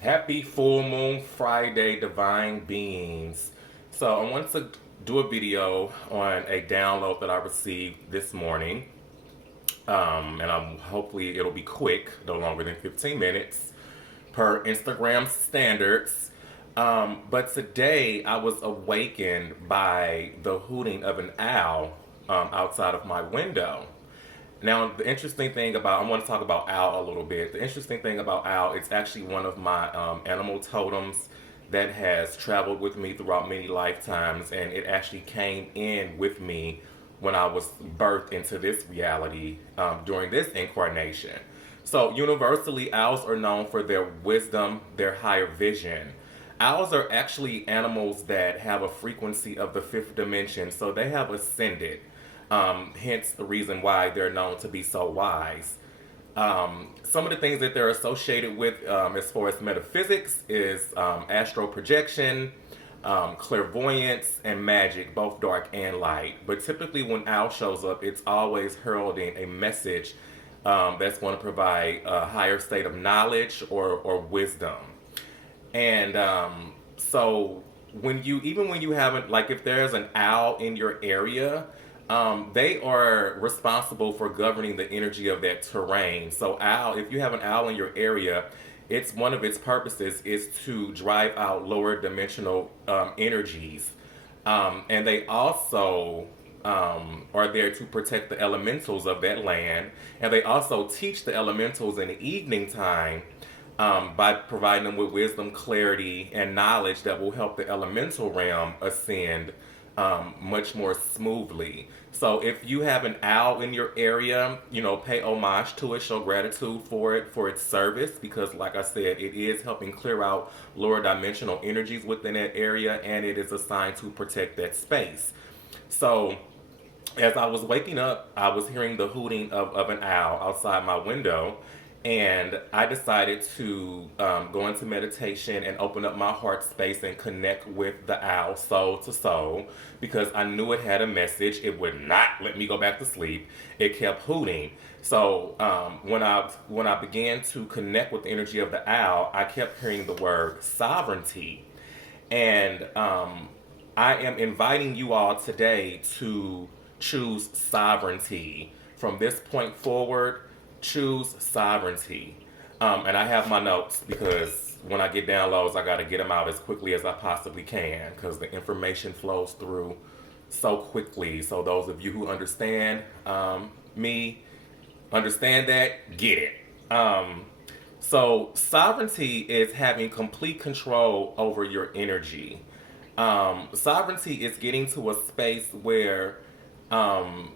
Happy Full Moon Friday, Divine Beings. So, I want to do a video on a download that I received this morning. And hopefully it'll be quick, no longer than 15 minutes per Instagram standards. But today I was awakened by the hooting of an owl outside of my window. Now, the interesting thing about, I want to talk about owl a little bit. The interesting thing about owl, it's actually one of my animal totems that has traveled with me throughout many lifetimes, and it actually came in with me when I was birthed into this reality during this incarnation. So, universally, owls are known for their wisdom, their higher vision. Owls are actually animals that have a frequency of the fifth dimension, so they have ascended. Hence the reason why they're known to be so wise. Some of the things that they're associated with as far as metaphysics is astral projection, clairvoyance, and magic, both dark and light. But typically, when owl shows up, it's always heralding a message that's going to provide a higher state of knowledge or wisdom. And so when you haven't, like, if there's an owl in your area, they are responsible for governing the energy of that terrain. So owl, if you have an owl in your area, it's one of its purposes is to drive out lower dimensional energies. And they also are there to protect the elementals of that land. And they also teach the elementals in the evening time by providing them with wisdom, clarity, and knowledge that will help the elemental realm ascend much more smoothly. So if you have an owl in your area, pay homage to it, show gratitude for it, for its service, because like I said, it is helping clear out lower dimensional energies within that area, and it is assigned to protect that space. So as I was waking up, I was hearing the hooting of an owl outside my window. And I decided to go into meditation and open up my heart space and connect with the owl soul to soul because I knew it had a message. It would not let me go back to sleep. It kept hooting. So when I began to connect with the energy of the owl, I kept hearing the word sovereignty. And I am inviting you all today to choose sovereignty. From this point forward, choose sovereignty. And I have my notes because when I get downloads, I got to get them out as quickly as I possibly can because the information flows through so quickly. So, those of you who understand me, understand that, get it. So, sovereignty is having complete control over your energy. Sovereignty is getting to a space where um,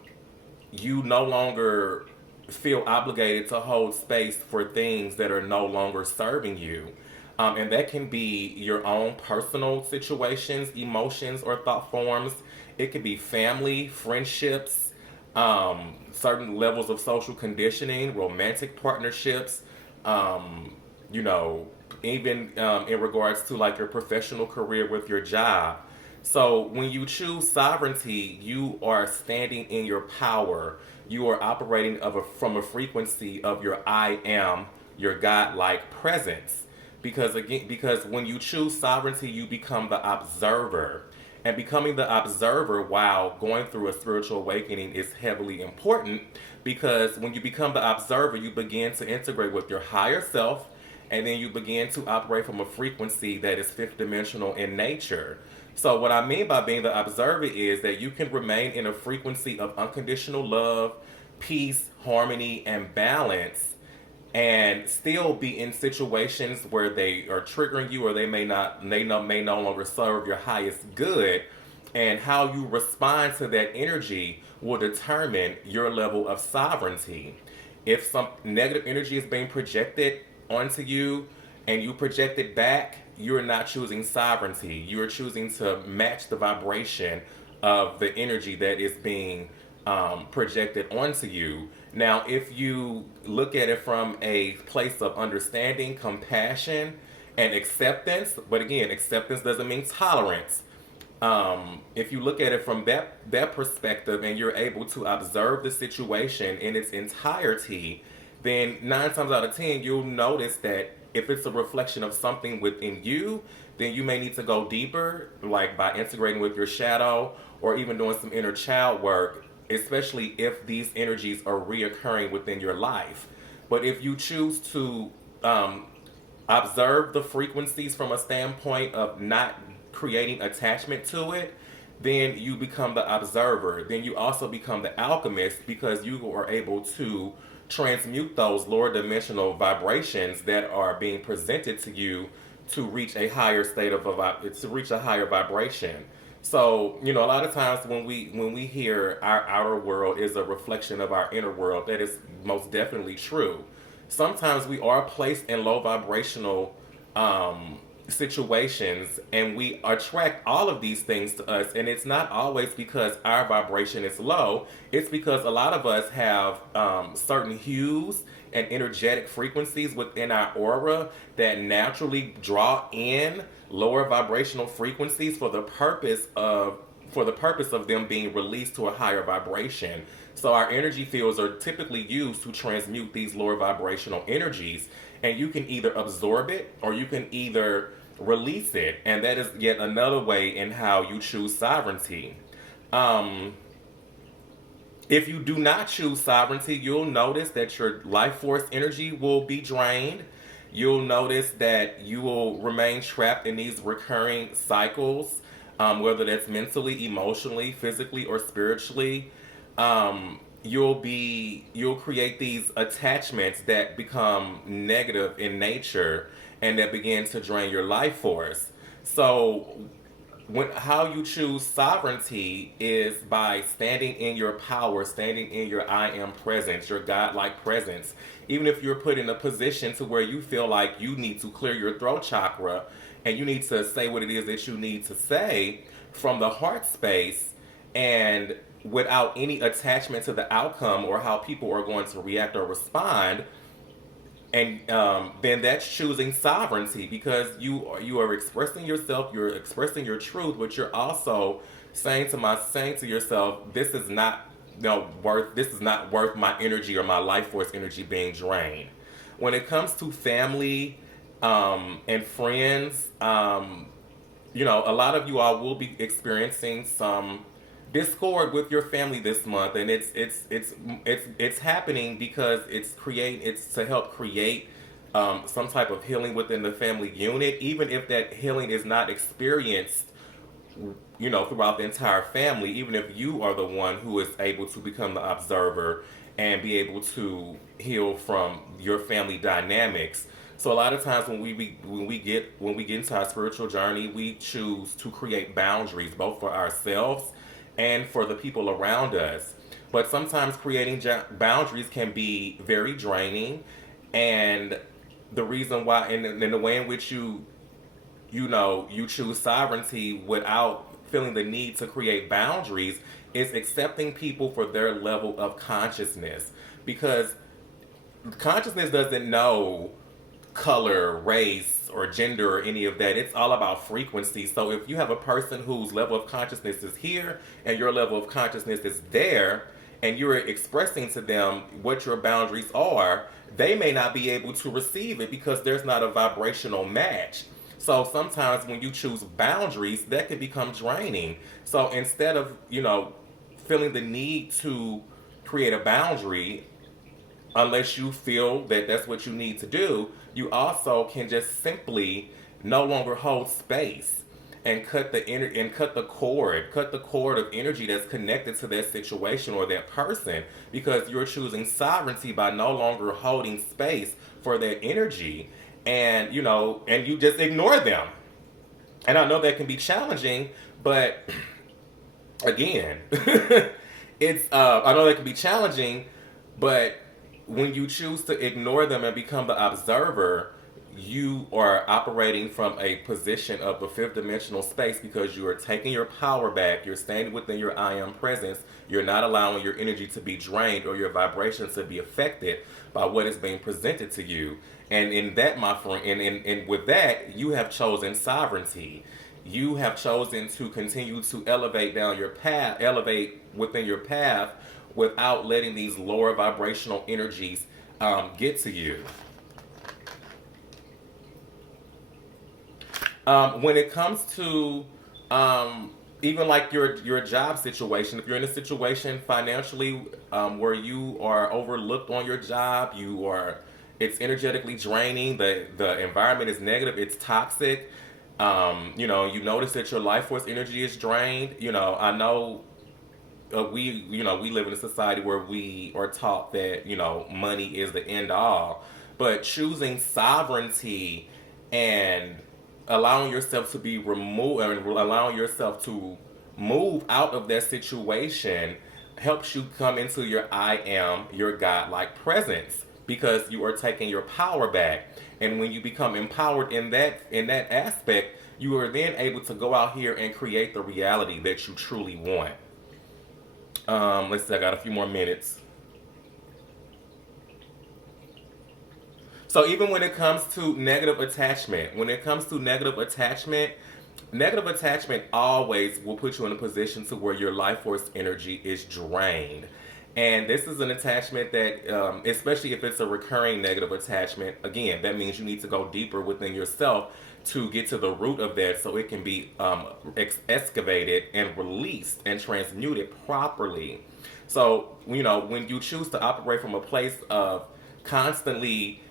you no longer feel obligated to hold space for things that are no longer serving you. And that can be your own personal situations, emotions, or thought forms. It could be family, friendships, certain levels of social conditioning, romantic partnerships, um, you know, even in regards to like your professional career with your job. So when you choose sovereignty, you are standing in your power. You are operating from a frequency of your I am, your God-like presence. Because when you choose sovereignty, you become the observer. And becoming the observer while going through a spiritual awakening is heavily important because when you become the observer, you begin to integrate with your higher self and then you begin to operate from a frequency that is fifth dimensional in nature. So, what I mean by being the observer is that you can remain in a frequency of unconditional love, peace, harmony, and balance, and still be in situations where they are triggering you or may no longer serve your highest good. And how you respond to that energy will determine your level of sovereignty. If some negative energy is being projected onto you and you project it back, you're not choosing sovereignty. You're choosing to match the vibration of the energy that is being projected onto you. Now, if you look at it from a place of understanding, compassion, and acceptance, but again, acceptance doesn't mean tolerance. If you look at it from that perspective and you're able to observe the situation in its entirety, then 9 times out of 10 you'll notice that if it's a reflection of something within you, then you may need to go deeper, like by integrating with your shadow or even doing some inner child work, especially if these energies are reoccurring within your life. But if you choose to observe the frequencies from a standpoint of not creating attachment to it, then you become the observer. Then you also become the alchemist because you are able to transmute those lower dimensional vibrations that are being presented to you to reach a higher state of to reach a higher vibration. So, you know, a lot of times when we hear our outer world is a reflection of our inner world, that is most definitely true. Sometimes we are placed in low vibrational situations and we attract all of these things to us, and it's not always because our vibration is low. It's because a lot of us have certain hues and energetic frequencies within our aura that naturally draw in lower vibrational frequencies for the purpose of them being released to a higher vibration. So our energy fields are typically used to transmute these lower vibrational energies, and you can either absorb it or you can either release it. And that is yet another way in how you choose sovereignty. Um, if you do not choose sovereignty, you'll notice that your life force energy will be drained. You'll notice that you will remain trapped in these recurring cycles, whether that's mentally, emotionally, physically, or spiritually. You'll create these attachments that become negative in nature and that begin to drain your life force. So how you choose sovereignty is by standing in your power, standing in your I am presence, your godlike presence. Even if you're put in a position to where you feel like you need to clear your throat chakra and you need to say what it is that you need to say from the heart space, and without any attachment to the outcome or how people are going to react or respond, and then that's choosing sovereignty because you are expressing yourself, you're expressing your truth, but you're also saying to yourself, this is not this is not worth my energy or my life force energy being drained. When it comes to family and friends, you know, a lot of you all will be experiencing some discord with your family this month, and it's happening because it's to help create some type of healing within the family unit, even if that healing is not experienced, you know, throughout the entire family. Even if you are the one who is able to become the observer and be able to heal from your family dynamics. So a lot of times when we get into our spiritual journey, we choose to create boundaries both for ourselves and for the people around us. But sometimes creating boundaries can be very draining, and the reason why, and the way in which you choose sovereignty without feeling the need to create boundaries is accepting people for their level of consciousness, because consciousness doesn't know color, race, or gender, or any of that. It's all about frequency. So if you have a person whose level of consciousness is here and your level of consciousness is there, and you're expressing to them what your boundaries are, they may not be able to receive it because there's not a vibrational match. So sometimes when you choose boundaries, that can become draining. So instead of, you know, feeling the need to create a boundary, unless you feel that that's what you need to do, you also can just simply no longer hold space and cut the cord of energy that's connected to that situation or that person, because you're choosing sovereignty by no longer holding space for that energy, and and you just ignore them. And I know that can be challenging, but again, I know that can be challenging, but when you choose to ignore them and become the observer, you are operating from a position of the fifth dimensional space, because you are taking your power back. You're standing within your I am presence. You're not allowing your energy to be drained or your vibrations to be affected by what is being presented to you. And in that, my friend, and with that, you have chosen sovereignty. You have chosen to continue to elevate within your path without letting these lower vibrational energies get to you. When it comes to even like your job situation, if you're in a situation financially where you are overlooked on your job, you are it's energetically draining. The environment is negative. It's toxic. You notice that your life force energy is drained. I know we live in a society where we are taught that money is the end all, but choosing sovereignty and allowing yourself to be removed and allowing yourself to move out of that situation helps you come into your I am, your godlike presence, because you are taking your power back. And when you become empowered in that aspect, you are then able to go out here and create the reality that you truly want. Let's see, I got a few more minutes. So even when it comes to negative attachment always will put you in a position to where your life force energy is drained. And this is an attachment that, especially if it's a recurring negative attachment, again, that means you need to go deeper within yourself to get to the root of that so it can be excavated and released and transmuted properly. So, when you choose to operate from a place of constantly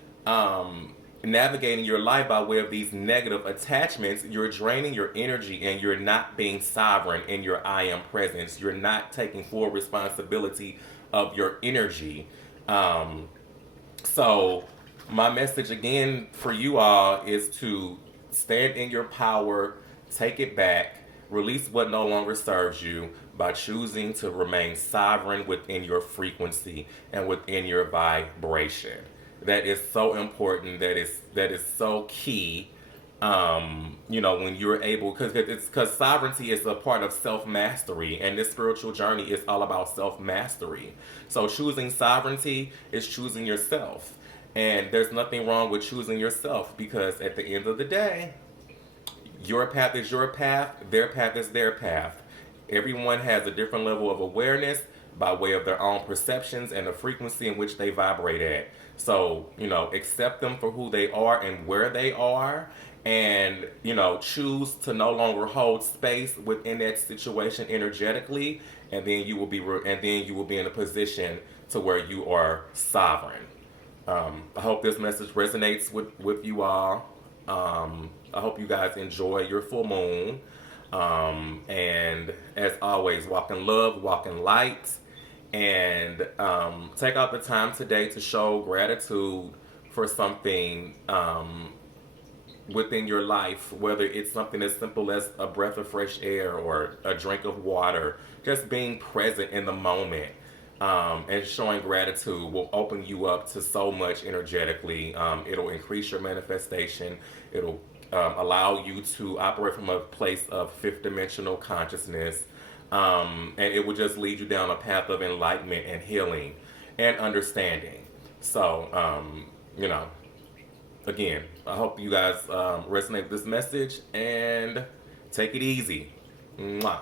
navigating your life by way of these negative attachments, you're draining your energy and you're not being sovereign in your I am presence. You're not taking full responsibility of your energy. So, my message again for you all is to stand in your power, take it back, release what no longer serves you by choosing to remain sovereign within your frequency and within your vibration. That is so important. That is so key. When you're able, because sovereignty is a part of self mastery, and this spiritual journey is all about self mastery. So choosing sovereignty is choosing yourself, and there's nothing wrong with choosing yourself, because at the end of the day, your path is your path, their path is their path. Everyone has a different level of awareness by way of their own perceptions and the frequency in which they vibrate at. So, accept them for who they are and where they are, and, choose to no longer hold space within that situation energetically, and then you will be in a position to where you are sovereign. I hope this message resonates with you all. I hope you guys enjoy your full moon. And as always, walk in love, walk in light, and take out the time today to show gratitude for something within your life, whether it's something as simple as a breath of fresh air or a drink of water. Just being present in the moment and showing gratitude will open you up to so much energetically. It'll increase your manifestation. It'll allow you to operate from a place of fifth dimensional consciousness. And it will just lead you down a path of enlightenment and healing and understanding. So, again, I hope you guys resonate with this message and take it easy. Mwah.